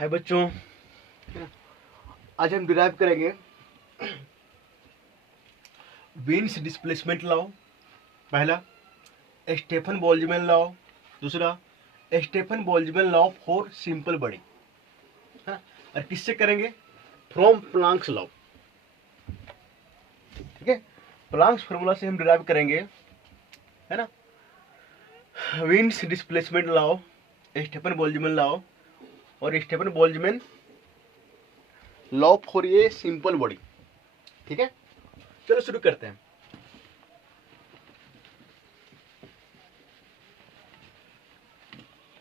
हाय बच्चों, आज हम डिराइव करेंगे विंड्स डिस्प्लेसमेंट लॉ। पहला स्टेफन बोल्ट्जमैन लॉ, दूसरा Stefan Boltzmann law for simple body है। और किससे करेंगे? From Planck's law. ठीक है, प्लांक्स फॉर्मूला से हम डिराइव करेंगे, है ना, Wien's displacement law, Stefan Boltzmann law और स्टेफन बोल्ट्जमैन लॉ फॉर ये सिंपल बॉडी। ठीक है, चलो शुरू करते हैं।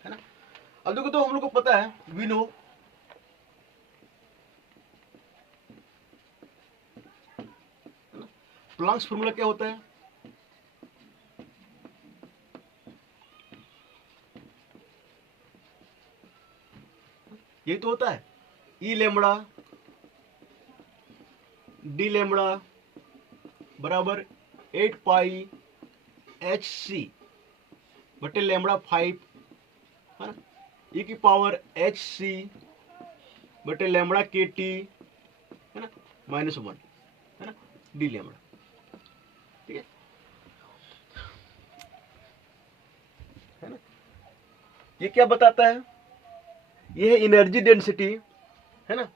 है ना, अब देखो, तो हम लोग को पता है, वी नो प्लांक्स फॉर्मूला क्या होता है? ये तो होता है ई लेमड़ा डी लेमड़ा बराबर 8 पाई एच सी बटे लेमड़ा 5, है ना, ई की पावर एच सी बटे लेमड़ा के टी, है ना, -1, है ना, डी लेमड़ा। ठीक है ना, ये क्या बताता है? ये है एनर्जी डेंसिटी, है ना,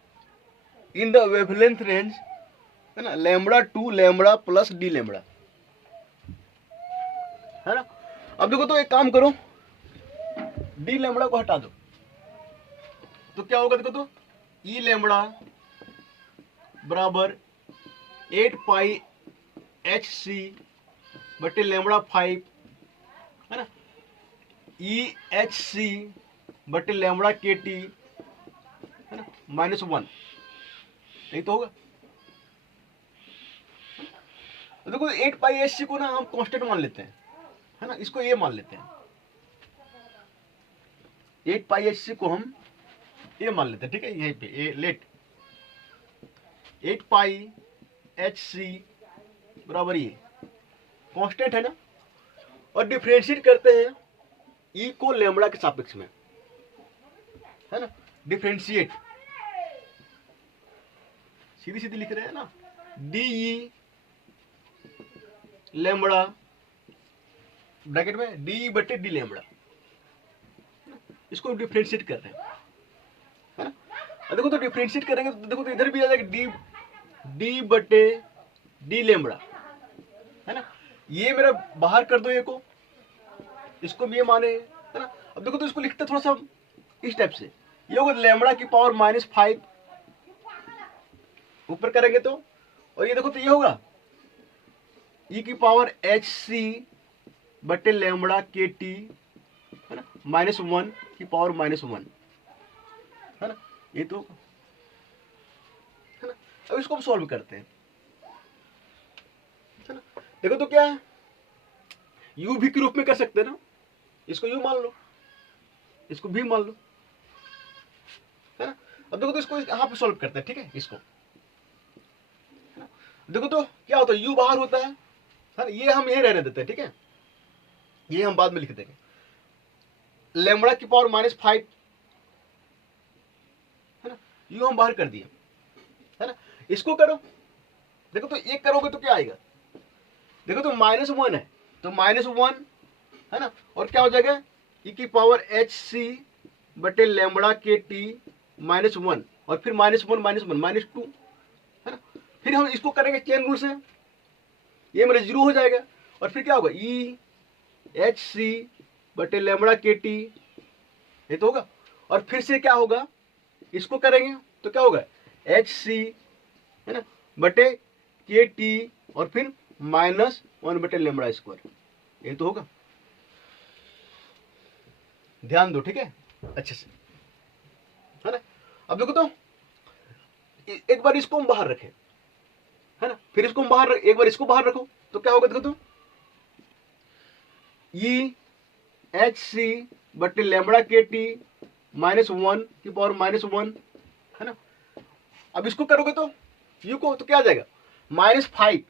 इन द वेवलेंथ रेंज, है ना, lambda 2 lambda plus D lambda, है ना। अब देखो, तो एक काम करो, डी लेमड़ा को हटा दो तो क्या होगा? देखो तो ई लेमड़ा बराबर 8 पाई एच सी बटे लेमड़ा 5, है ना, ई एच सी बटे लेमड़ा के टी, है ना, -1। यही तो होगा। देखो 8 पाई एच सी को ना हम कांस्टेंट मान लेते हैं, है ना, इसको ये मान लेते हैं। 8 पाई एच सी को हम ये मान लेते हैं। ठीक है, यहीं पे ये लेट 8 पाई एच सी बराबर ये कांस्टेंट है ना, और डिफरेंशिएट करते हैं ई को लेमड़ा के सापेक्ष में, है ना, डिफरेंशिएट सीधी सीधी लिख रहे हैं ना, डी ई लेमड़ा ब्रैकेट में डी बटे डी लेमड़ा, इसको डिफरेंशिएट कर रहे हैं, है ना। देखो, तो डिफरेंशिएट करेंगे तो देखो, तो इधर भी आ जाएगा डी डी बटे डी लेमड़ा, है ना। ये मेरा बाहर कर दो, ये को, इसको भी ये माने, है ना। अब देखो, तो इसको लिखते थोड़ा सा इस टाइप से, ये होगा लेमड़ा की पावर -5 ऊपर करेंगे तो, और ये देखो तो ये होगा ई की पावर एच सी बटे लेमड़ा के टी, है ना, -1 की पावर -1, है ना, ये तो, है ना। अब इसको हम सॉल्व करते हैं, है ना। देखो तो क्या है, u भी के रूप में कर सकते हैं ना, इसको u मान लो, इसको भी मान लो, है ना। अब देखो, तो इसको यहां पे सॉल्व करते हैं। ठीक है, इसको, है ना। देखो तो क्या होता है, u बाहर होता है ना, ये हम यही रहने देते हैं। ठीक है, ये हम बाद में लिख देंगे। लेमड़ा की पावर -5, है ना, u हम बाहर कर दिए, है ना। इसको करो, देखो तो एक करोगे तो क्या आएगा? देखो तो -1 है तो -1, है ना, और क्या हो जाएगा, ई की पावर एच सी बटे लेमड़ा के टी -1, और फिर -1 -1 -2, है ना। फिर हम इसको करेंगे चेन रूल से, ये मेरा 0 हो जाएगा, और फिर क्या होगा, ई एच सी बटे लेमड़ा के टी, ये तो होगा। और फिर से क्या होगा, इसको करेंगे तो क्या होगा, एच सी, है ना, बटे के टी, और फिर -1 बटे लेमड़ा स्क्वायर, ये तो होगा। ध्यान दो, ठीक है, अच्छे से, है ना। अब देखो तो एक बार इसको हम बाहर रखें, है ना, फिर इसको हम बाहर एक बार इसको बाहर रखो तो क्या होगा? देखो तो ई एच सी बटे लेमड़ा के टी -1 की पावर -1, है ना। अब इसको करोगे तो यू को तो क्या आ जाएगा, -5,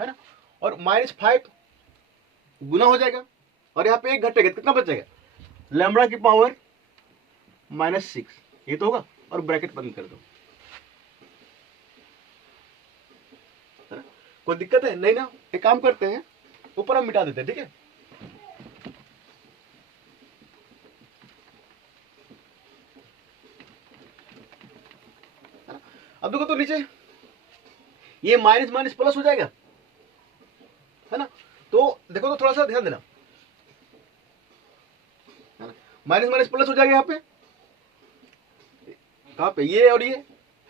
है ना, और -5 गुना हो जाएगा, और यहाँ पे एक घटेगा, कितना बचेगा, लैम्बडा की पावर -6, ये तो होगा, और ब्रैकेट बंद कर दो। है ना? कोई दिक्कत है नहीं ना? एक काम करते हैं, ऊपर हम मिटा देते हैं, ठीक है। अब देखो तो नीचे ये माइनस माइनस प्लस हो जाएगा, है ना। तो देखो तो थोड़ा सा ध्यान देना, है ना, माइनस माइनस प्लस हो जाएगा यहाँ पे, कहाँ पे, ये और ये,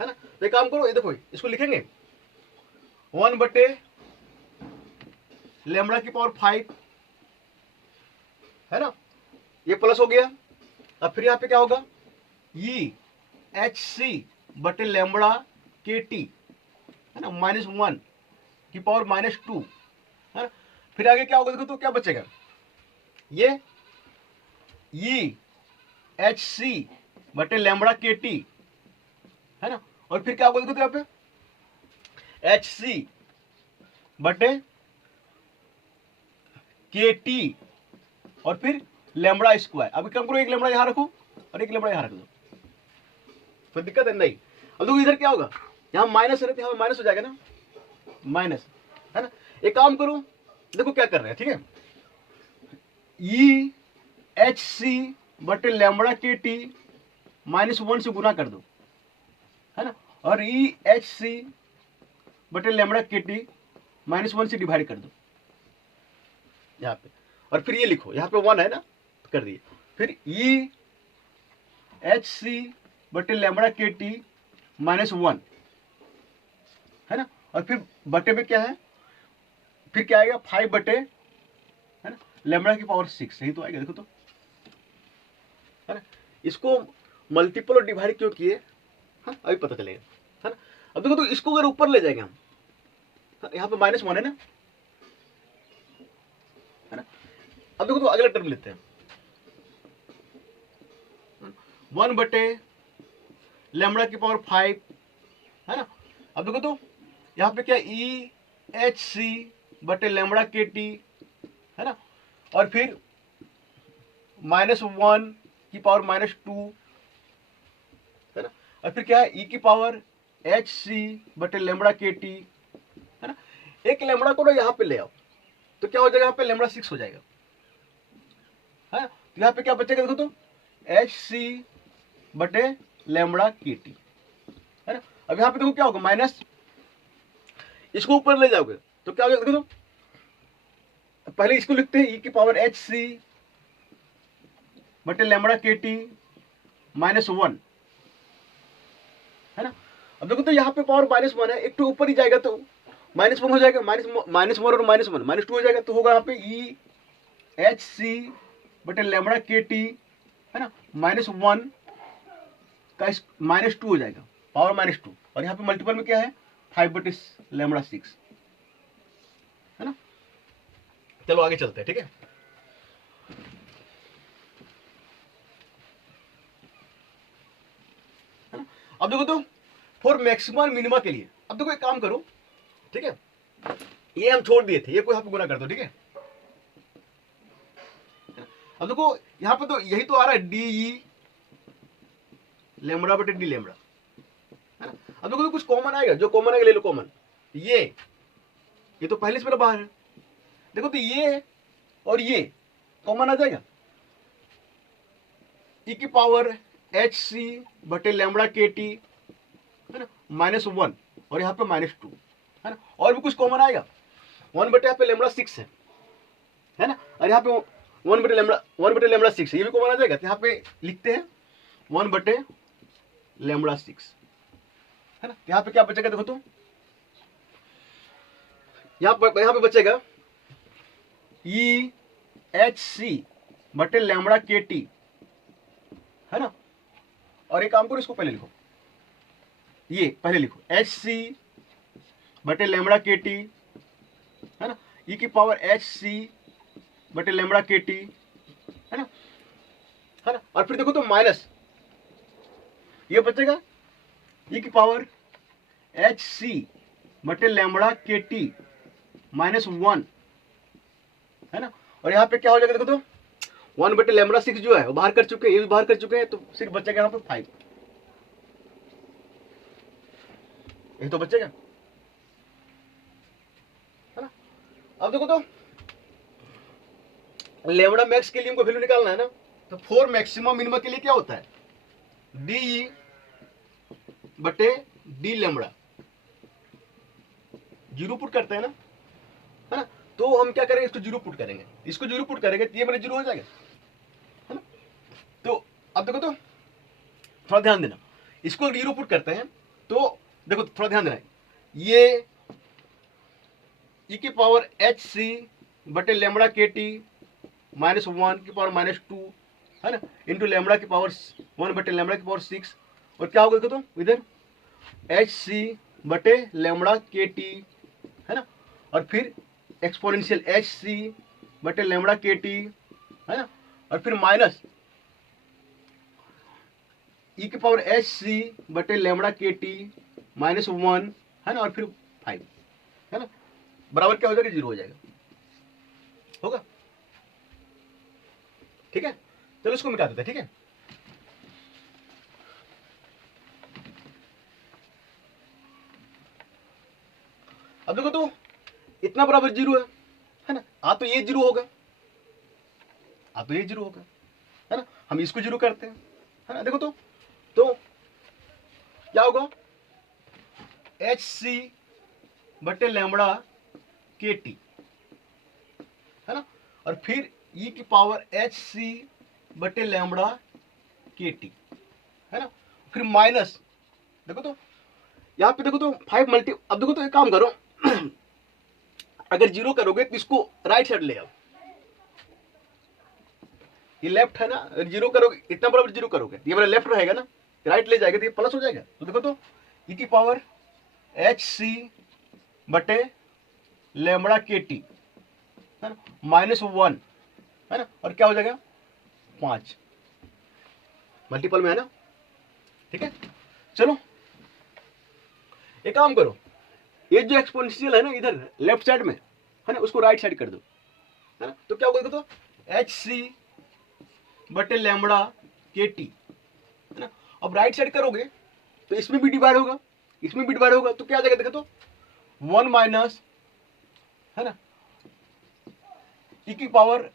है ना। तो एक काम करो, ये देखो इसको लिखेंगे 1 बटे लैम्बडा की पावर 5, है ना, ये प्लस हो गया। अब फिर यहाँ पे क्या होगा, ई एच सी बटे लैम्बडा के टी, है ना, -1 की पावर -2, है ना। फिर आगे क्या होगा देखो तो क्या बचेगा, ये ई एच सी बटे लैम्बडा के टी, है ना। और फिर क्या होगा देखो तो यहाँ पे एच सी बटे के टी, और फिर लैम्बडा स्क्वायर। अब क्या करो, एक लैम्बडा यहां रखो और एक लैम्बडा यहां रख दो, कोई दिक्कत है नहीं। अब देखो इधर क्या होगा, यहां माइनस रहते, यहां माइनस हो जाएगा ना, माइनस, है ना। एक काम करो, देखो क्या कर रहे हैं, ठीक है, ई एच सी बटे लैम्बडा के टी -1 से गुना कर दो, है ना, और ई एच सी बटे लैम्बडा के टी -1 से डिवाइड कर दो यहाँ पे, और फिर ये लिखो, यहाँ पे 1 है ना, तो कर दिए। फिर ई एच सी बटे लैम्बडा के टी -1, है ना, और फिर बटे में क्या है, फिर क्या आएगा 5 बटे, है ना, लैम्बडा की पावर 6, सही तो आएगा, देखो तो, है ना। इसको मल्टीपल और डिवाइड क्यों किए, हाँ अभी पता चलेगा, है ना। अब देखो तो इसको अगर ऊपर ले जाएंगे हम, यहाँ पे -1 है ना, है ना। अब देखो तो अगला टर्म लेते हैं, 1 बटे लैम्बडा की पावर 5, है ना। अब देखो तो यहाँ पे क्या, ई एच सी बटे लैम्बडा के टी, है ना, और फिर -1 की पावर -2, है ना, और फिर क्या है, ई की पावर एच सी बटे लैम्बडा के टी, है ना। एक लैम्बडा को ना यहाँ पे ले आओ, तो क्या हो जाएगा, यहाँ पे लैम्बडा 6 हो जाएगा, है। तो यहाँ पे क्या बचेगा देखो तो, एच सी बटे लैम्बडा के टी, है ना। अब यहाँ पे देखो क्या होगा, माइनस, इसको ऊपर ले जाओगे तो क्या हो जाएगा देखो तो, पहले इसको लिखते हैं, ई की पावर एच सी बटे लैम्बडा के टी -1, है ना। अब देखो तो यहाँ पे पावर -1 है, एक तो ऊपर ही जाएगा तो -1 हो जाएगा, -1 और -1 -2 हो जाएगा, तो होगा यहाँ पे ई एच सी बटे लैम्बडा के टी, है ना, -1 का -2 हो जाएगा, पावर -2, और यहाँ पे मल्टीपल में क्या है, 5 बटे लैम्बडा 6, है ना। चलो आगे चलते हैं, ठीक है। अब देखो तो फॉर मैक्सिमम मिनिमा के लिए, अब देखो एक काम करो, ठीक है, ये हम छोड़ दिए थे, ये को यहाँ पे गुना कर दो, ठीक है। अब देखो यहाँ पे तो यही तो आ रहा है, डी ई लैम्बडा बटे डी लैम्बडा, है ना। अब देखो तो कुछ कॉमन आएगा, जो कॉमन आएगा ले लो कॉमन, ये तो पहले से मेरा बाहर है, देखो तो ये और ये कॉमन आ जाएगा, ई की पावर एच सी बटे लैम्बडा के टी, है ना, -1, और यहाँ पे -2, है ना। और भी कुछ कॉमन आएगा, 1 बटे यहाँ पे लैम्बडा 6 है ना, और यहाँ पे 1 बटे लैम्बडा 6 ये भी कॉमन आ जाएगा, तो यहाँ पे लिखते हैं 1 बटे लैम्बडा 6, है ना। यहाँ पे क्या बचेगा देखो तो, यहाँ पे बचेगा ई एच सी बटे लैम्बडा के टी, है ना। और एक काम करो, इसको पहले लिखो, ये पहले लिखो एच सी बटे लैम्बडा के टी, है ना, ई की पावर एच सी बटे लैम्बडा के टी, है ना, है ना। और फिर देखो तो माइनस, ये बचेगा ई की पावर एच सी बटे लैम्बडा के टी -1, है ना। और यहाँ पे क्या हो जाएगा देखो तो, 1/λ6 जो है वो बाहर कर चुके हैं, ये भी बाहर कर चुके हैं, तो सिर्फ बचेगा यहाँ पे 5, ये तो बचेगा, है ना। अब देखो तो लेमड़ा मैक्स के लिए हमको वैल्यू निकालना है ना, तो 4 मैक्सिमम मिनिमम के लिए क्या होता है, डी बटे डी लेमड़ा, जीरो पुट करते हैं ना, है ना। तो हम क्या करेंगे, इसको जीरो पुट करेंगे, इसको जीरो पुट करेंगे तो ये मेरे जीरो हो जाएगा, है ना। तो अब देखो तो थोड़ा ध्यान देना, इसको जीरो पुट करते हैं तो देखो थोड़ा ध्यान देना, ये e की पावर एच सी बटे लेमड़ा के टी माइनस 1 की पावर -2, है ना, इंटू लेमड़ा की पावर 1 बटे लेमड़ा की पावर 6, और क्या होगा देखो तो इधर एच सी बटे लेमड़ा के टी, है ना, और फिर एक्सपोनेंशियल एच सी बटे लेमड़ा के टी, है ना, और फिर माइनस ई की पावर एच सी बटे लेमड़ा के टी -1, है ना, और फिर 5, है ना, बराबर क्या हो जाएगा, 0 हो जाएगा, होगा, ठीक है। चलो इसको मिटा देते हैं, ठीक है। अब देखो तो इतना बराबर 0 है ना, आ तो ये 0 होगा, आ तो ये 0 होगा, है ना, हम इसको 0 करते हैं, है ना। देखो तो क्या होगा, एच सी बटे लेमड़ा के टी, है ना, और फिर ई की पावर एच सी बटे लेमड़ा के टी, है ना, फिर माइनस, देखो तो यहाँ पे देखो तो 5 मल्टी, अब देखो तो एक काम करो अगर 0 करोगे तो इसको राइट साइड ले आओ, ये लेफ्ट है ना, अगर 0 करोगे इतना बराबर 0 करोगे ये मेरा लेफ्ट रहेगा ना, राइट ले जाएगा तो ये प्लस हो जाएगा, तो देखो तो ई की पावर एच सी बटे लेमड़ा के टी, है ना, -1, है ना, और क्या हो जाएगा 5, मल्टीपल में है ना, ठीक है। चलो एक काम करो, ये जो एक्सपोनेंशियल है ना इधर लेफ्ट साइड में, है ना, उसको राइट साइड कर दो, है ना, तो क्या होगा देखो तो एच सी बटे लेमड़ा के टी, है ना। अब राइट साइड करोगे तो इसमें भी डिवाइड होगा, इसमें भी डिवाइड होगा, तो क्या आ जाएगा देखो तो 1 माइनस, है ना, ई की पावर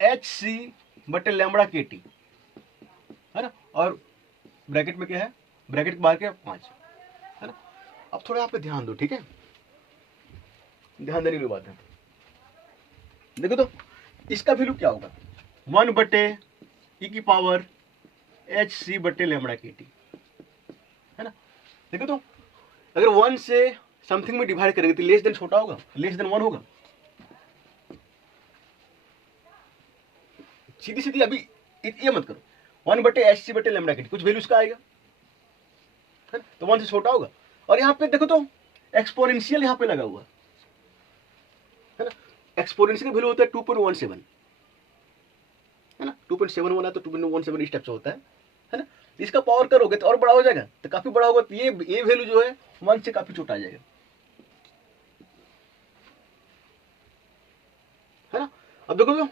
एच सी बटे लेमड़ा के टी, है ना, और ब्रैकेट में क्या है, ब्रैकेट के बाहर क्या 5, है ना। अब थोड़ा यहाँ पे ध्यान दो, ठीक है, ध्यान देने की बात है। देखो तो इसका वैल्यू क्या होगा, 1 बटे ई की पावर एच सी बटे लेमड़ा के टी, है ना। देखो तो अगर 1 से समथिंग में डिवाइड करेंगे तो लेस देन छोटा होगा, लेस देन 1 होगा, सीधी सीधी अभी ये मत करो, 1 बटे एच सी बटे लेमड़ा के टी कुछ वैल्यू इसका आएगा, है ना, तो 1 से छोटा होगा, और यहाँ पे देखो तो एक्सपोनेंशियल यहाँ पे लगा हुआ है ना, एक्सपोनेंशियल का वैल्यू होता है 2.17, है ना, 2.71 है तो 2.17 इस टाइप से होता है ना। इसका पावर करोगे तो और बड़ा हो जाएगा, तो काफी बड़ा होगा, तो ये वैल्यू जो है 1 से काफी छोटा आ जाएगा, है ना। अब देखो तो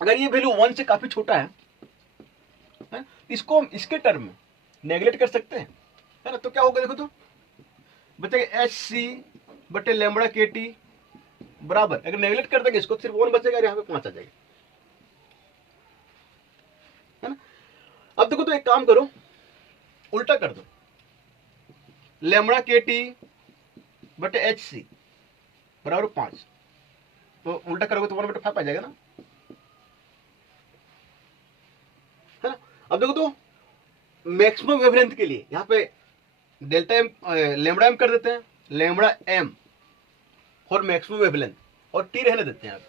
अगर ये वैल्यू 1 से काफी छोटा है इसको हम इसके टर्म में नेगलेक्ट कर सकते हैं, है ना, तो क्या होगा देखो तो बचेगा एच सी बटे लेमड़ा के टी बराबर, अगर नेगलेक्ट कर देंगे इसको सिर्फ 1 बचेगा, यहाँ पे 5 आ जाएगा, है ना। अब देखो तो एक काम करो, उल्टा कर दो, लेमड़ा के टी बटे एच सी बराबर 5, तो उल्टा करोगे तो 1/5 आ जाएगा ना, है ना। अब देखो तो मैक्सिमम वेवलेंथ के लिए यहाँ पे डेल्टा एम लेमड़ा एम कर देते हैं, lambda M for maximum wavelength, और टी रहने देते हैं आप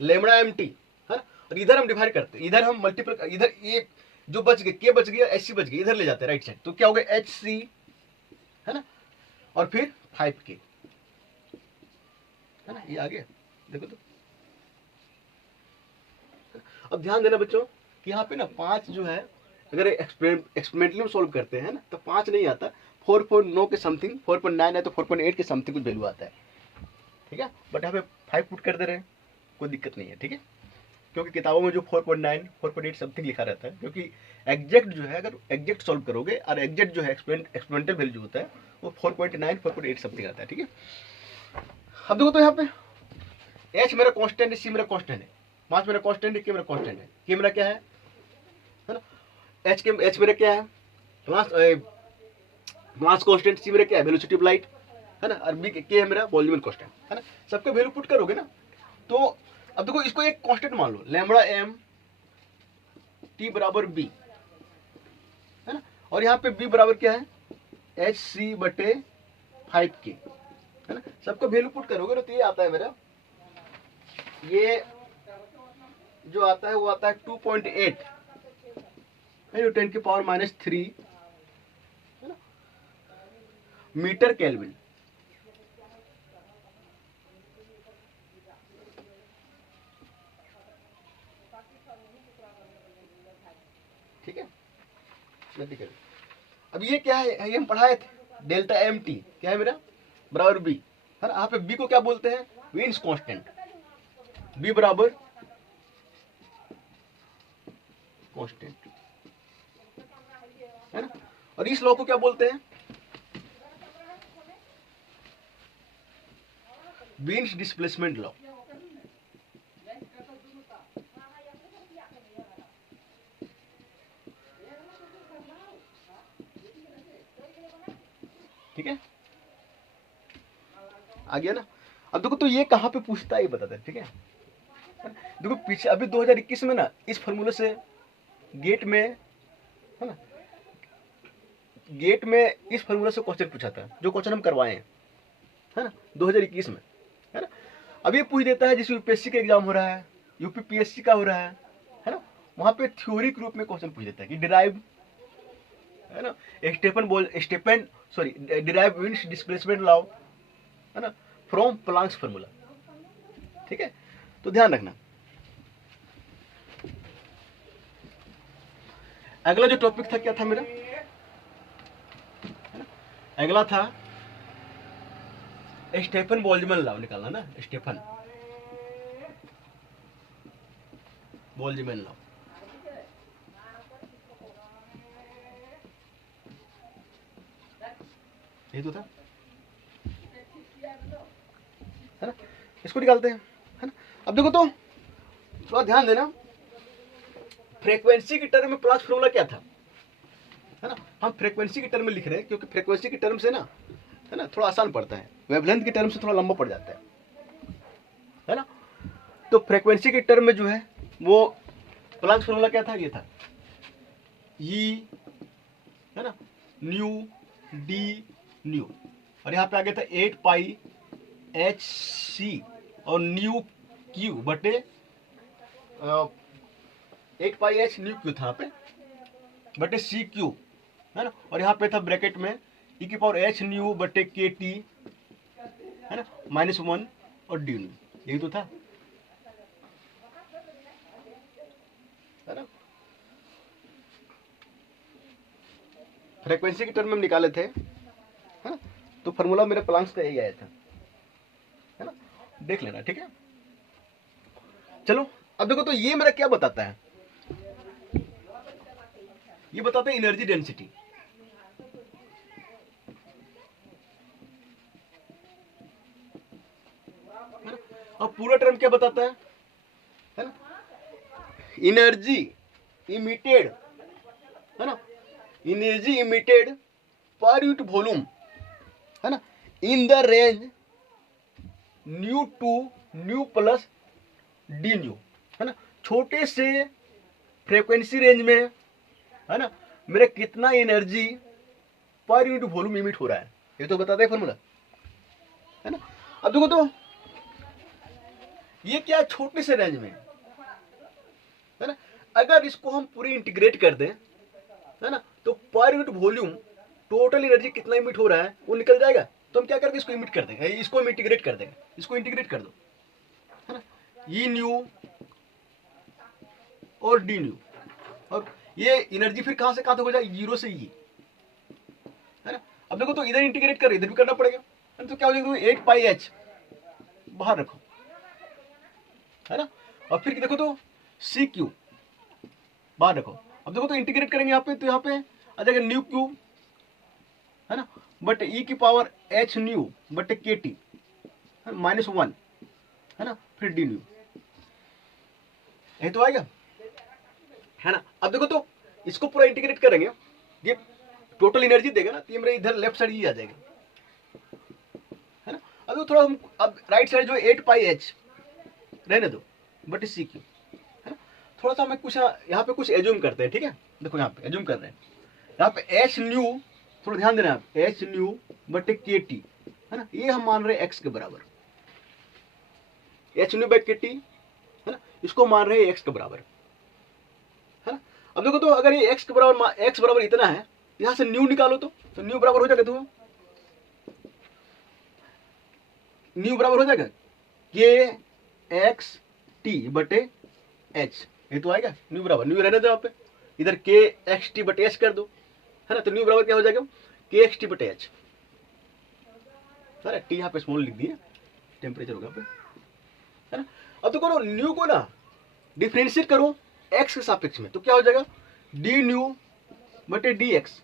लेमड़ा एम टी, है ना, और इधर हम डिवाइड करते हैं, इधर हम मल्टीपल, इधर ये जो बच गए के बच गया, एच सी बच गई, इधर ले जाते हैं राइट साइड, तो क्या होगा एच सी, है ना, और फिर 5K, है ना, ये आ गया देखो तो। अब ध्यान देना बच्चों कि यहाँ पे ना 5 जो है अगर एक्सपेरिमेंटली में सॉल्व करते हैं ना तो 5 नहीं आता, 4.9 के समथिंग, 4.9 है तो 4.8 के समथिंग कुछ वैल्यू आता है, ठीक है, बट यहाँ पे 5 पुट कर दे रहे हैं, कोई दिक्कत नहीं है, ठीक है। क्योंकि किताबों में जो 4.9 4.8 समथिंग लिखा रहता है, क्योंकि एग्जैक्ट जो है, अगर एग्जैक्ट सॉल्व करोगे और एग्जैक्ट जो है एक्सपेरिमेंटल वैल्यू होता है वो 4.9 4.8 समथिंग आता है, ठीक है। अब देखो तो यहाँ पे एच मेरा कांस्टेंट है, सी मेरा कांस्टेंट है, मास मेरा कांस्टेंट है, के मेरा कांस्टेंट है। के मेरा क्या है ना, एच मेरा क्या है, मास कांस्टेंट, सी मेरा क्या है, वेलोसिटी ऑफ लाइट, है ना, और बी के है मेरा वॉल्यूम कांस्टेंट, है ना। सबका वैल्यू पुट करोगे ना, तो अब देखो इसको एक कांस्टेंट मान लो, लैम्बडा एम टी बराबर बी, है ना, और यहाँ पे बी बराबर क्या है, एच सी बटे 5K, है ना। सबका वैल्यू पुट करोगे ना, तो ये आता है मेरा, ये जो आता है वो आता है 2.8 है, 10 की पावर -3, है ना, मीटर केल्विन। ठीक है, जल्दी करें। अब ये क्या है, ये हम पढ़ाए थे, डेल्टा एम टी क्या है मेरा, बराबर बी, है ना। यहाँ पे बी को क्या बोलते हैं, वीन्स कांस्टेंट, बी बराबर कांस्टेंट, है ना। और इस लॉ को क्या बोलते हैं, वीन्स डिस्प्लेसमेंट लॉ। ठीक है, आ गया ना। अब देखो तो ये कहाँ पे पूछता है ये बताते हैं, ठीक है। देखो पीछे अभी 2021 में ना इस फॉर्मूले से गेट में, है ना, गेट में इस फॉर्मूले से क्वेश्चन पूछा था, जो क्वेश्चन हम करवाए हैं, है ना, 2021 में, है ना। अब ये पूछ देता है जिस यूपीएससी का एग्जाम हो रहा है, यूपीपीएससी का हो रहा है ना, वहां पे थ्योरी के रूप में क्वेश्चन पूछ देता है कि डिराइव, है ना, डिराइव वीन्स डिस्प्लेसमेंट लॉ, है ना, फ्रॉम प्लांक्स फॉर्मूला। ठीक है, तो ध्यान रखना। अगला जो टॉपिक था क्या था मेरा, अगला था स्टेफन बोल्ट्जमैन लॉ निकालना ना, स्टेफन बोल्ट्जमैन लॉ। यही तो था, है ना, इसको निकालते हैं, है ना। अब देखो तो थोड़ा ध्यान देना, फ्रीक्वेंसी की टर्म में प्लास फॉर्मूला क्या था, है ना। हम फ्रीक्वेंसी की टर्म में लिख रहे हैं क्योंकि फ्रीक्वेंसी की टर्म से ना, है ना, थोड़ा आसान पड़ता है, वेवलेंथ की टर्म से थोड़ा लंबा पड़ जाता है ना। तो फ्रीक्वेंसी की टर्म में जो है वो प्लांक फॉर्मूला क्या था, ये था ई, है ना, न्यू डी न्यू, और यहाँ पे आ गया था 8πhc और न्यू क्यू बटे 8πh न्यू क्यू था यहाँ पे बटे सी क्यू, है ना, और यहाँ पे था ब्रैकेट में e की पावर h न्यू बटे के टी, है ना, -1 और डी न्यू, यही तो था, है ना। फ्रीक्वेंसी की टर्म में हम निकाले थे, है ना, तो फॉर्मूला मेरे प्लांक्स का यही आया था, है ना, देख लेना, ठीक है। चलो अब देखो तो ये मेरा क्या बताता है, ये बताता है एनर्जी डेंसिटी, अब पूरा टर्म क्या बताता है ना, एनर्जी इमिटेड, है ना, एनर्जी इमिटेड पर यूनिट वॉल्यूम, है ना, in the range nu to nu plus d nu, है ना, छोटे से फ्रीक्वेंसी रेंज में, है ना, मेरा कितना एनर्जी पर यूनिट वॉल्यूम इमिट हो रहा है, ये तो बताता है फॉर्मूला, है ना। अब देखो तो ये क्या छोटे से रेंज में, है ना, अगर इसको हम पूरी इंटीग्रेट कर दें, है ना, तो पर यूनिट वॉल्यूम टोटल एनर्जी कितना इमिट हो रहा है वो निकल जाएगा। तो हम क्या करेंगे, इसको इमिट कर देंगे, इसको हम इंटीग्रेट कर देंगे, इसको इंटीग्रेट कर दो, है ना, ई न्यू और डी न्यू, और ये एनर्जी फिर कहां से कहां तक हो जाएगी, 0 से ई, है ना। अब देखो तो इधर इंटीग्रेट कर, इधर भी करना पड़ेगा, तो क्या हो जाएगा, 8πh बाहर रखो, है ना। और फिर देखो तो सी क्यू बाहर रखो। अब देखो तो इंटीग्रेट करेंगे यहाँ पे, तो यहाँ पे आ जाएगा न्यू क्यू, है ना, बट ई की पावर एच न्यू बट के टी -1, है ना, फिर डी न्यू, यही तो आएगा, है ना। अब देखो तो इसको पूरा इंटीग्रेट करेंगे, ये टोटल एनर्जी देगा ना, तो ये मेरे इधर लेफ्ट साइड ये आ जाएगा, है ना। अब थोड़ा हम अब राइट साइड जो 8 पाई एच रहने दो बट सी क्यू, है ना। थोड़ा सा हमें कुछ यहाँ पे कुछ एज्यूम करते हैं, ठीक है। देखो यहाँ पे एज्यूम कर रहे हैं, यहाँ पे एच न्यू, थोड़ा ध्यान देना आप, एच न्यू बट के टी, है ना, ये हम मान रहे हैं एक्स के बराबर, एच न्यू बाई के टी, है ना, इसको मान रहे हैं एक्स के बराबर, है ना। अब देखो तो अगर ये एक्स के बराबर, एक्स बराबर इतना है, यहां से न्यू निकालो तो न्यू बराबर हो जाएगा, तो न्यू बराबर हो जाएगा के एक्स टी बटे एच, ये तो आएगा न्यू बराबर, न्यू रहने दो यहाँ पे, इधर के एक्स टी बटे एच कर दो, है ना, तो न्यू बराबर क्या हो जाएगा के एक्स टी बटे एच, टी यहाँ पे स्मॉल लिख दिए, टेम्परेचर होगा पे, है ना। अब तो करो न्यू को ना डिफरेंशिएट करो एक्स के सापेक्ष में, तो क्या हो जाएगा डी न्यू बटे डी एक्स,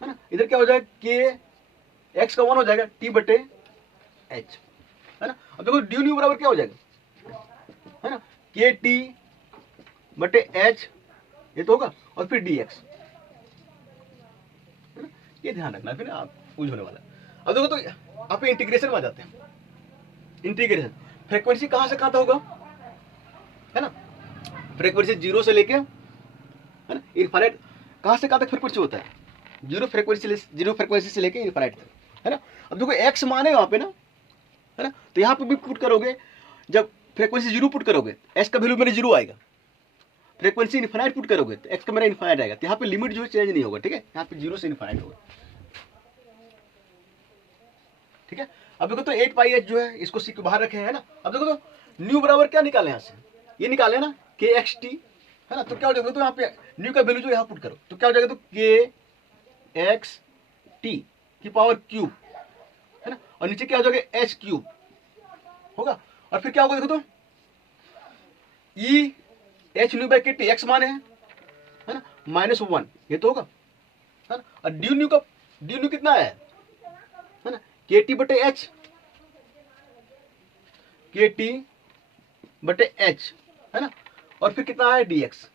है ना, इधर क्या हो जाएगा के एक्स का 1 हो जाएगा टी बटे एच, है ना। अब देखो डी न्यू बराबर क्या हो जाएगा, है ना, के टी बटे एच, ये तो होगा, और फिर डी एक्स, है ना, ये ध्यान रखना, फिर आप यूज होने वाला। अब देखो तो आप इंटीग्रेशन में आ जाते हैं, इंटीग्रेशन फ्रीक्वेंसी कहां से कहां तक होगा, है ना, फ्रीक्वेंसी 0 से लेके, है ना, इनफाइनाइट, कहां से कहां तक फ्रीक्वेंसी होता है, जीरो फ्रीक्वेंसी से लेके इनफाइनाइट तक, है ना। अब देखो एक्स मान है वहां पे ना, है ना, तो यहाँ पे भी पुट करोगे, जब फ्रीक्वेंसी 0 पुट करोगे एक्स का वैल्यू मेरे 0 आएगा, फ्रीक्वेंसी इनफाइनाइट पुट करोगे तो एक्स का मेरा इनफाइनाइट आएगा, तो यहाँ पे लिमिट जो है चेंज नहीं होगा, ठीक है, यहाँ पे 0 से इनफाइनाइट होगा, ठीक है। अब देखो तो 8 पाई एच जो है इसको सी के बाहर रखे हैं ना। अब देखो तो न्यू बराबर क्या निकाले यहाँ से, ये निकाले ना के एक्स टी, है ना, तो क्या हो जाएगा, तो यहाँ पे न्यू का वैल्यू जो यहाँ पुट करो तो क्या हो जाएगा, तो के एक्स टी की पावर क्यूब, है ना, और नीचे क्या हो जाएगा एच क्यूब होगा, और फिर क्या होगा देखो तो ई एच न्यू बाई के टी एक्स माने है ना, -1, ये तो होगा, है ना, और डी न्यू कितना है ना, के टी बटे एच, के टी बटे एच, है ना, और फिर कितना आया डी एक्स,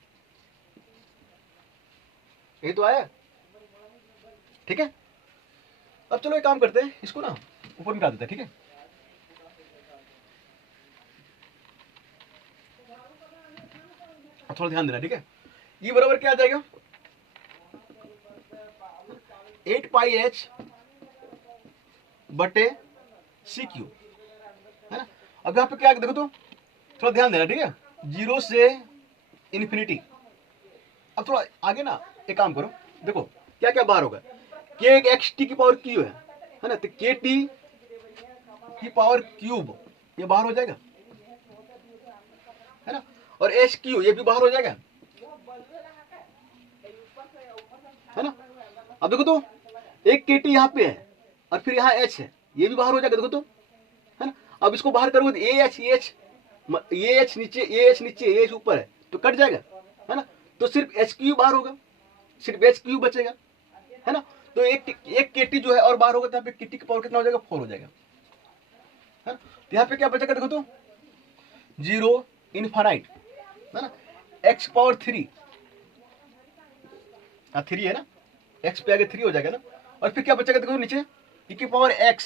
ये तो आया, ठीक है। अब चलो एक काम करते हैं, इसको ना ऊपर निकाल देते हैं, ठीक है। थोड़ा ध्यान देना, ठीक है। ये बराबर क्या आ जाएगा 8 पाई एच बटे सी क्यू, है ना। अब यहाँ पे क्या देखो तो थोड़ा ध्यान देना, ठीक है, 0 से इन्फिनिटी। अब थोड़ा आगे ना एक काम करो, देखो क्या क्या बाहर होगा, के एक्स टी की पावर क्यू है ना, तो के टी की पावर क्यूब ये बाहर हो जाएगा, है ना, और एच क्यू ये भी बाहर हो जाएगा, है ना। अब देखो तो एक के टी यहाँ पे है और फिर यहाँ एच है, ये भी बाहर हो जाएगा, देखो तो, है ना। अब इसको बाहर करोगे तो ए एच नीचे ए एच ऊपर है तो कट जाएगा, है ना, तो सिर्फ एच क्यू बाहर होगा, सिर्फ एच क्यू बचेगा, है ना। तो एक के टी जो है और बाहर होगा, तो यहाँ पे के टी की पावर कितना हो जाएगा 4 हो जाएगा, है ना। तो यहाँ पे क्या बचेगा देखो तो 0 इनफाइनाइट, है ना, एक्स पावर 3, हाँ 3 है ना, एक्स पे आगे 3 हो जाएगा ना, और फिर क्या बचेगा देखो नीचे e की पावर x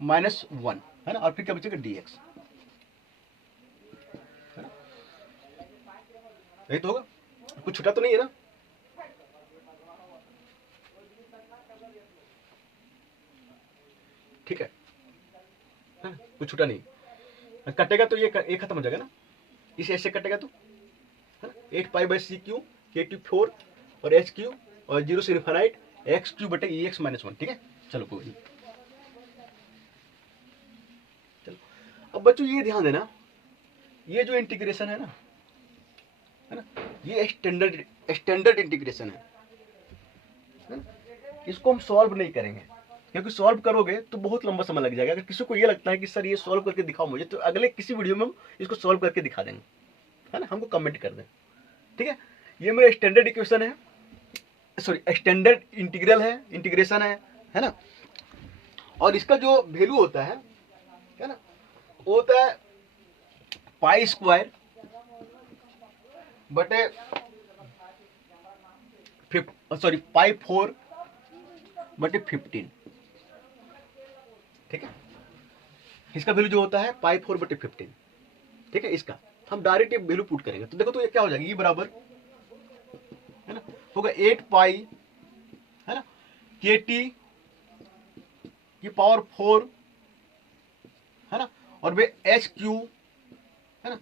-1, है ना, और फिर क्या बचेगा dx, है ना, यही तो होगा, कुछ छुटा तो नहीं है ना। ठीक है ना, कुछ छुटा नहीं, कटेगा तो ये खत्म हो जाएगा ना, इस ऐसे कटेगा तो, है ना, 8 पाई बाई सी क्यू के टी 4 और एच क्यू और 0 से इनफाइनाइट एक्स क्यू बटे ई एक्स -1, ठीक है। चलो कोई नहीं, चलो अब बच्चों ये ध्यान देना, ये जो इंटीग्रेशन है ना, ये स्टैंडर्ड इंटीग्रेशन है ना? इसको हम सॉल्व नहीं करेंगे, क्योंकि सॉल्व करोगे तो बहुत लंबा समय लग जाएगा। अगर किसी को ये लगता है कि सर ये सॉल्व करके दिखाओ मुझे, तो अगले किसी वीडियो में हम इसको सॉल्व करके दिखा देंगे, है ना, हमको कमेंट कर दें, ठीक है। ये मेरा स्टैंडर्ड इक्वेशन है, सॉरी स्टैंडर्ड इंटीग्रल है, इंटीग्रेशन है ना। और इसका जो वैल्यू होता है ना, वो होता है पाई स्क्वायर बटे पाई 4 बटे 15, ठीक है। इसका वैल्यू जो होता है पाई 4 बटे 15, ठीक है। इसका हम डायरेक्ट वैल्यू पुट करेंगे तो देखो तो ये क्या हो जाएगा, ये बराबर है ना होगा 8 पाई, है ना, के टी की पावर 4, है ना, और वे एच क्यू, है ना,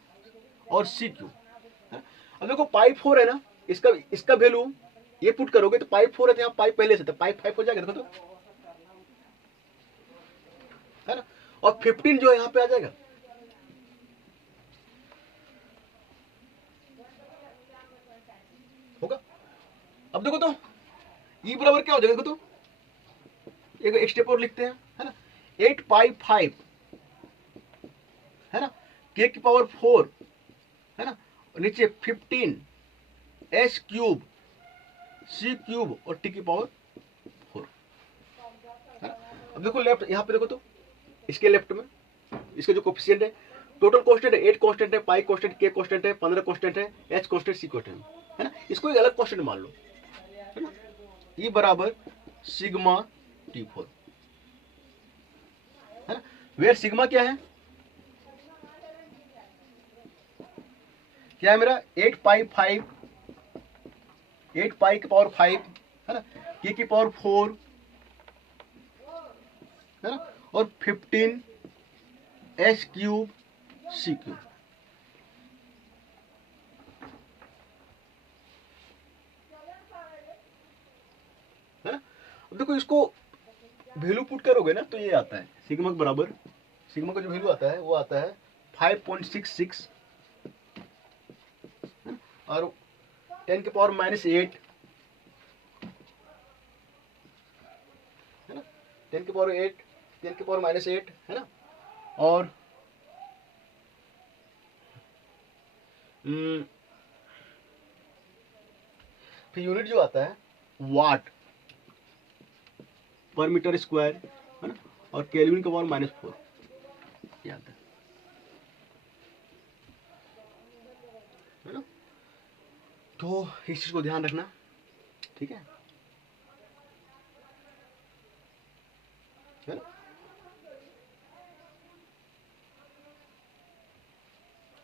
और सी क्यू, है ना। अब देखो पाई 4 है ना, इसका वैल्यू ये पुट करोगे तो पाई 4 है तो यहाँ पाई पहले से था, पाई 5 हो जाएगा, देखो तो, है ना, और 15 जो है यहाँ पे आ जाएगा, होगा। अब देखो तो ई बराबर क्या हो जाएगा, देखो तो एक स्टेप और लिखते हैं, है ना, 8 पाई 5, है ना, के की पावर 4, है ना, और नीचे 15 एच क्यूब सी क्यूब और टी की पावर 4, है ना। अब देखो लेफ्ट, यहाँ पे देखो तो इसके लेफ्ट में इसके जो कोफिशिएंट है, टोटल कांस्टेंट है, 8 कांस्टेंट है, पाई कांस्टेंट, के कांस्टेंट है, 15 कांस्टेंट है, एच कांस्टेंट, सी कांस्टेंट, है ना। इसको एक अलग कांस्टेंट मान लो, है ना, ई बराबर सिग्मा T4, है ना। वेयर सिग्मा क्या है मेरा 8 पाई 5, 8 पाई की पावर 5, है ना, के की पावर 4, है ना, और 15 एच क्यूब सी क्यूब, है ना। अब देखो इसको वैल्यू पुट करोगे ना तो ये आता है सिग्मा के बराबर, सिग्मा का जो वैल्यू आता है वो आता है 5.66, और 10 के पावर -8, है ना, 10 के पावर 8, 10 के पावर -8, है ना, और फिर यूनिट जो आता है वाट पर मीटर स्क्वायर, है ना, और केल्विन का पावर -4 ये आता है ना। तो इस चीज को ध्यान रखना, ठीक है ना,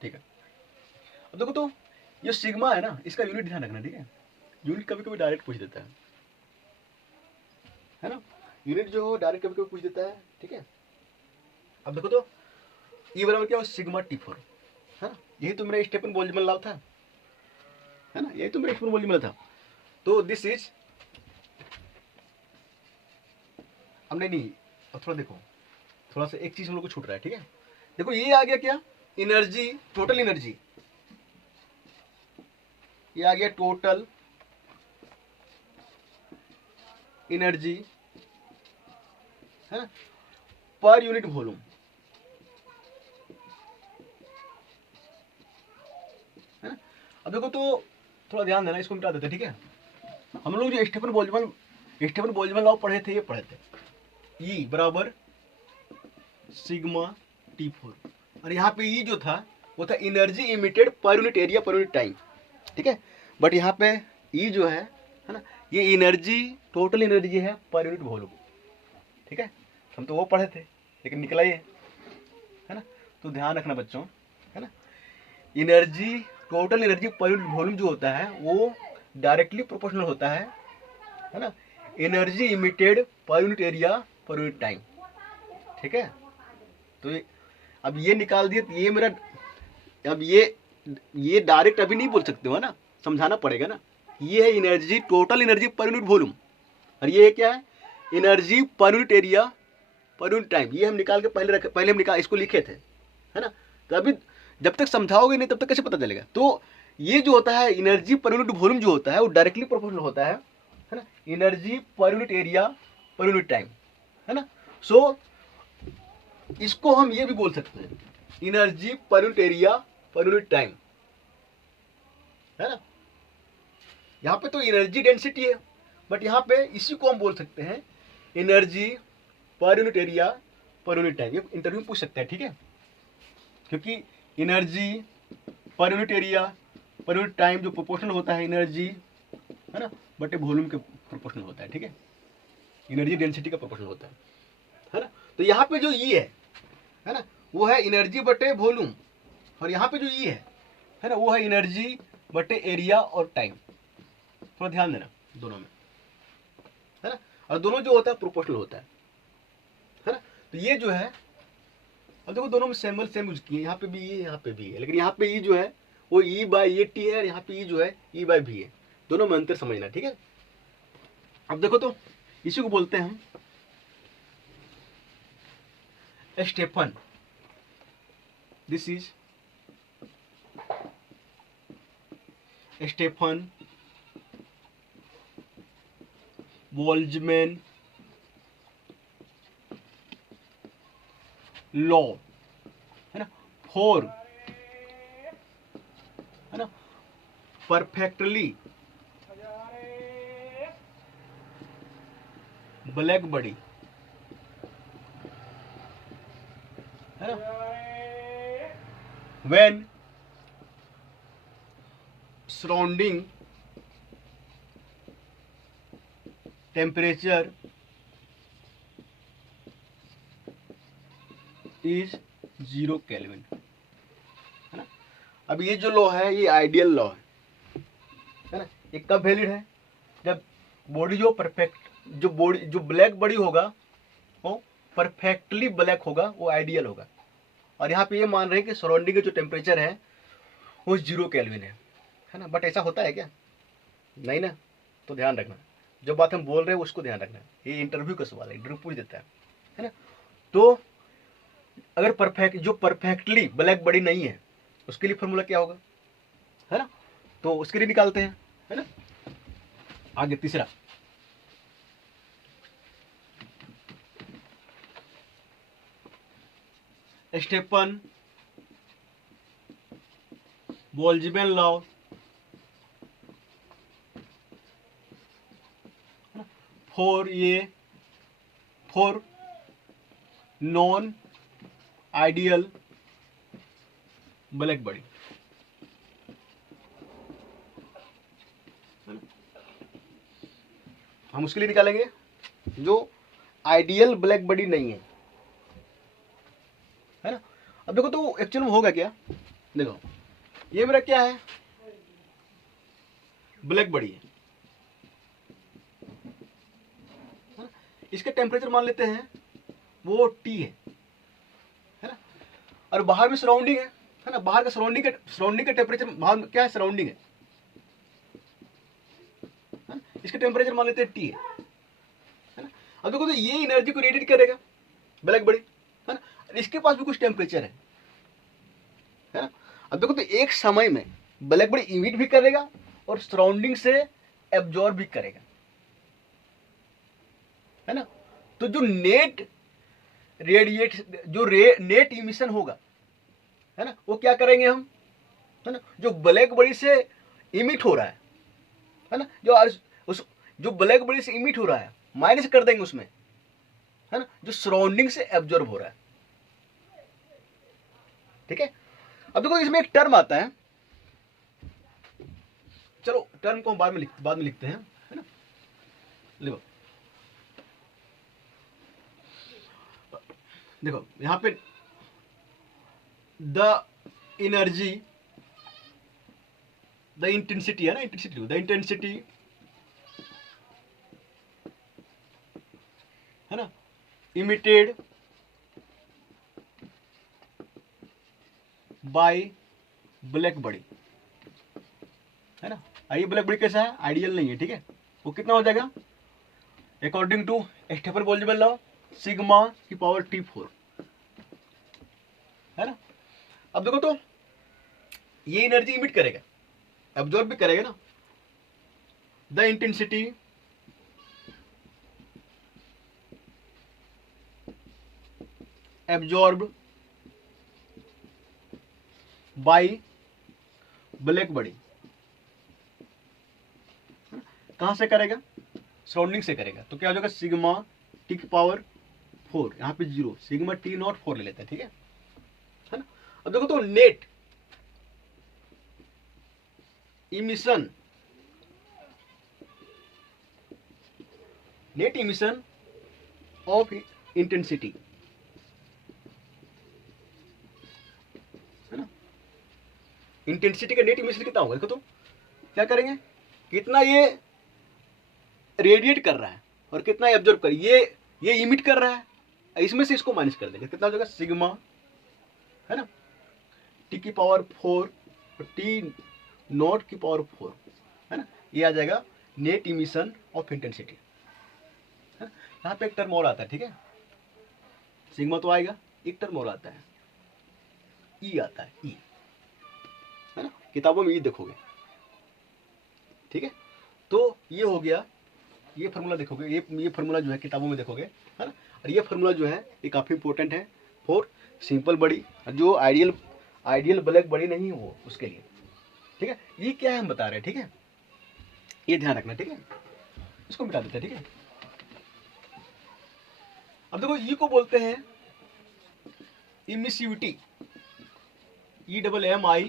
ठीक है। अब देखो तो ये सिग्मा है ना, इसका यूनिट ध्यान रखना, ठीक है। यूनिट कभी कभी डायरेक्ट पूछ देता है ना, यूनिट जो डायरेक्ट कभी कभी पूछ देता है, ठीक है। अब देखो तो ये बराबर क्या हो, सिग्मा T4, है ना, यही तो मेरा स्टेफन बोल्ट्जमैन लॉ था, है ना, यही तो मेरा स्टेफन बोल्ट्जमैन था। तो दिस इज, अब नहीं, अब थोड़ा देखो, थोड़ा सा एक चीज हम लोग को छूट रहा है, ठीक है। देखो ये आ गया क्या, एनर्जी, टोटल एनर्जी, ये आ गया टोटल एनर्जी, है ना, पर यूनिट वॉल्यूम, है ना। अब देखो तो थोड़ा ध्यान देना, इसको मिटा देते, ठीक है। हम लोग जो स्टेफन बोल्ट्जमैन लॉ पढ़े थे, ये पढ़े थे ई बराबर सिग्मा T4, और यहाँ पे ई जो था वो था एनर्जी इमिटेड पर unit area per unit time, ठीक है। बट यहाँ पे ई जो है ना, ये एनर्जी, टोटल एनर्जी है पर यूनिट वॉल्यूम, ठीक है। हम तो वो पढ़े थे लेकिन निकला ये, है ना। तो ध्यान रखना बच्चों, है ना, एनर्जी, टोटल एनर्जी पर यूनिट वॉल्यूम जो होता है वो डायरेक्टली प्रोपोर्शनल होता है ना, एनर्जी इमिटेड पर unit area per unit time, ठीक है। तो अब ये निकाल दिए, तो ये मेरा, अब ये डायरेक्ट अभी नहीं बोल सकते हो ना, समझाना पड़ेगा ना। ये है एनर्जी, टोटल एनर्जी पर यूनिट वॉल्यूम, और ये क्या है, energy per unit area per unit time. ये हम निकाल के पहले हम निकाल इसको लिखे थे, है ना। तो अभी जब तक समझाओगे नहीं तब तक कैसे पता चलेगा। तो ये जो होता है एनर्जी पर यूनिट वॉल्यूम जो होता है वो डायरेक्टली प्रोपोर्शनल होता है ना, energy per unit area per unit time, है ना। सो इसको हम ये भी बोल सकते हैं energy per unit area per unit time, है ना। यहाँ पे तो एनर्जी डेंसिटी है, बट यहाँ पे इसी को हम बोल सकते हैं energy per unit area per unit time. ये इंटरव्यू पूछ सकता है, ठीक है, क्योंकि energy per unit area per unit time जो प्रोपोर्शनल होता है एनर्जी, है ना, बटे वॉल्यूम के प्रोपोर्शनल होता है, ठीक है, एनर्जी डेंसिटी का प्रोपोर्शनल होता है ना। तो यहाँ पे जो ई है ना, वो है एनर्जी बटे वॉल्यूम, और यहाँ पे जो ई है ना, वो है एनर्जी बटे एरिया और टाइम। थोड़ा ध्यान देना दोनों में, है ना, और दोनों जो होता है प्रोपोर्शनल होता है ना। तो ये जो है, अब देखो दोनों में सेम यूज किए, यहाँ पे भी ये यहाँ पे भी है, लेकिन यहाँ पे ई जो है वो ई बाई ए टी है, और यहाँ पे ई जो है ई बाई भी है, दोनों में अंतर समझना, ठीक है। अब देखो तो इसी को बोलते हैं हम Stefan, this is Stefan Boltzmann law, है ना, फॉर, है ना, परफेक्टली ब्लैक बॉडी, है ना, when surrounding temperature is 0 kelvin, है ना। अब ये जो लॉ है ये आइडियल लॉ है ना। ये कब वैलिड है, जब बॉडी जो परफेक्ट जो ब्लैक बॉडी होगा वो परफेक्टली ब्लैक होगा, वो आइडियल होगा। और यहाँ पे ये मान रहे हैं कि सराउंडिंग का जो टेम्परेचर है वो 0 केल्विन है ना। बट ऐसा होता है क्या, नहीं ना। तो ध्यान रखना, जो बात हम बोल रहे हैं उसको ध्यान रखना, ये इंटरव्यू का सवाल है, इंटरव्यू पूछ देता है ना। तो अगर परफेक्टली ब्लैक बॉडी नहीं है उसके लिए फॉर्मूला क्या होगा, है ना, तो उसके लिए निकालते हैं, है ना। आगे तीसरा, Stefan Boltzmann law for non ideal black body, हम उसके लिए निकालेंगे जो आइडियल ब्लैक बॉडी नहीं है ना। अब देखो तो एक्चुअल में होगा क्या, देखो ये मेरा क्या है, ब्लैक बॉडी है ना? इसका टेम्परेचर मान लेते हैं वो T है ना, और बाहर में सराउंडिंग है ना, बाहर का सराउंडिंग का टेम्परेचर बाहर क्या है, सराउंडिंग है ना? इसका टेम्परेचर मान लेते हैं T है ना। अब देखो तो ये एनर्जी को रेडिएट करेगा ब्लैक बॉडी, है ना, इसके पास भी कुछ टेम्परेचर है ना। अब देखो तो एक समय में ब्लैक बॉडी इमिट भी करेगा और सराउंडिंग से एब्जॉर्ब भी करेगा, है ना। तो जो नेट नेट इमिशन होगा, है ना, वो क्या करेंगे हम, है ना, जो ब्लैक बॉडी से इमिट हो रहा है ना, जो ब्लैक बॉडी से इमिट हो रहा है माइनस कर देंगे उसमें, है ना, जो सराउंडिंग से एब्जॉर्ब हो रहा है, ठीक है। अब देखो इसमें एक टर्म आता है, चलो टर्म को हम बाद में लिखते हैं, है ना। देखो यहां पे द एनर्जी, द इंटेंसिटी है ना, द इंटेंसिटी, है ना, इमिटेड बाय ब्लैक बॉडी, है ना। ये ब्लैक बॉडी कैसा है, आइडियल नहीं है, ठीक है। वो कितना हो जाएगा, according to Stefan Boltzmann law sigma की पावर T4, है ना। अब देखो तो ये एनर्जी इमिट करेगा, एब्जॉर्ब भी करेगा ना। The intensity absorb by black body. कहां से करेगा? सराउंडिंग से करेगा। तो क्या हो जाएगा? सिग्मा टी की पावर 4, यहाँ पे 0, सिग्मा टी नॉट 4 ले लेते हैं, ठीक है ना। अब देखो तो net emission, net emission of intensity, है ना। इंटेंसिटी का नेट इमिशन कितना होगा? देखो तो क्या करेंगे, कितना ये रेडिएट कर रहा है और कितना एब्जॉर्ब कर, ये इमिट कर रहा है, इसमें से इसको माइनस कर देंगे, कितना हो जाएगा? सिग्मा, है ना, टी की पावर 4 और टी नॉट की पावर 4, है ना। ये आ जाएगा नेट इमिशन ऑफ इंटेंसिटी। यहाँ पे एक टर्म और आता है, ठीक है, सिग्मा तो आएगा, एक टर्म और आता है, ई आता है, ई, है ना, किताबों में ई देखोगे, ठीक है। तो ये हो गया, ये फार्मूला देखोगे, ये फार्मूला जो है किताबों में देखोगे, है ना। और ये फार्मूला जो है ये काफ़ी इंपॉर्टेंट है फॉर सिंपल बॉडी, जो आइडियल ब्लैक बॉडी नहीं हो उसके लिए, ठीक है। ये क्या है हम बता रहे हैं, ठीक है, ये ध्यान रखना, ठीक है। इसको मिटा देते हैं, ठीक है। अब देखो ई को बोलते हैं इमिसिविटी, EMMISSIVI,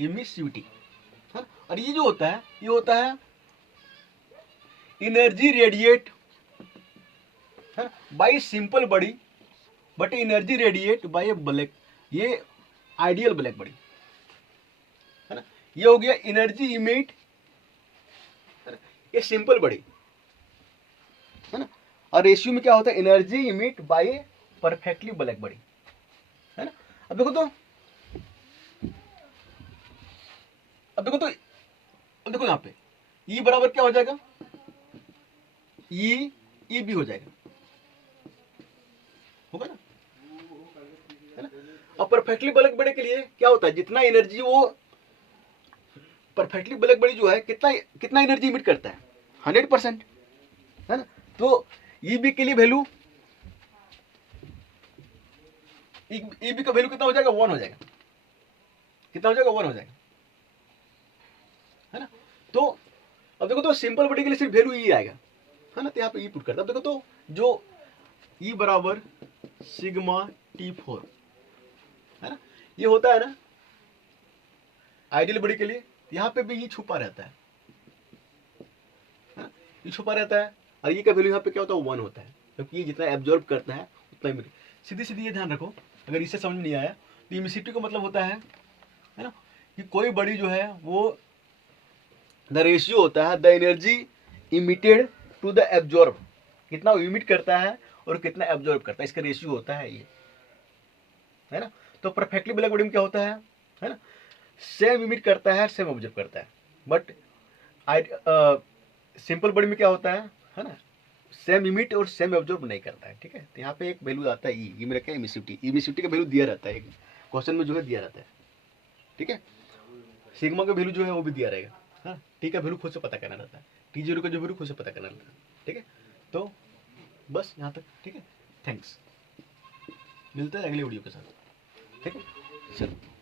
इमिसिविटी, है। और ये जो होता है, ये होता है एनर्जी रेडिएट, है, by simple body, but energy radiate by black, ये आइडियल ब्लैक बॉडी, है ना। ये हो गया एनर्जी इमिट, ये सिंपल बॉडी, है ना। और रेशियो में क्या होता है? Energy emit by perfectly black body, है ना। अब देखो तो यहाँ पे ई बराबर क्या हो जाएगा? ई भी हो जाएगा, होगा ना, है ना। और परफेक्टली ब्लैक बॉडी के लिए क्या होता है? जितना एनर्जी वो परफेक्टली ब्लैक बॉडी जो है कितना एनर्जी इमिट करता है? 100%, है ना। तो ई बी के लिए वैल्यू, ई बी का वैल्यू कितना हो जाएगा? 1 हो जाएगा, कितना हो जाएगा? 1 हो जाएगा, है ना। तो अब देखो तो सिंपल बॉडी के लिए सिर्फ वैल्यू ई आएगा, है ना। तो यहाँ पे ई पुट करता है। अब देखो तो जो ई बराबर सिग्मा T4, है ना, ये होता है ना आइडियल बॉडी के लिए, यहाँ पे भी ये छुपा रहता है, ये छुपा रहता है। और ये का वैल्यू यहाँ पे क्या होता है? 1 होता है, क्योंकि ये जितना एब्जॉर्ब करता है उतना ही। सीधी ये ध्यान रखो, अगर इससे समझ नहीं आया तो इमिसिविटी का मतलब होता है ना, कि कोई बॉडी जो है वो द रेशियो होता है the energy emitted to the absorb, कितना वो इमिट करता है और कितना एब्जॉर्ब करता है, इसका रेशियो होता है ये, है ना। तो परफेक्टली ब्लैक बॉडी में क्या होता है ना, सेम इमिट करता है, सेम ऑब्जर्व करता है। बट सिंपल बॉडी में क्या होता है ना, सेम इमिट और सेम ऑब्जर्व नहीं करता है, ठीक है। तो यहाँ पे एक वैल्यू आता है ई, ये मेरा क्या है? इमिसिविटी का वैल्यू दिया रहता है, क्वेश्चन में जो है दिया रहता है, ठीक है। सिग्मा का वैल्यू जो है वो भी दिया रहेगा, हाँ। टी का वैल्यू खुद से पता करना रहता है, T0 का जो वैल्यू खुद से पता करना रहता है, ठीक है। तो बस यहाँ तक, ठीक है। थैंक्स, मिलते हैं अगले वीडियो के साथ, ठीक है, चलो।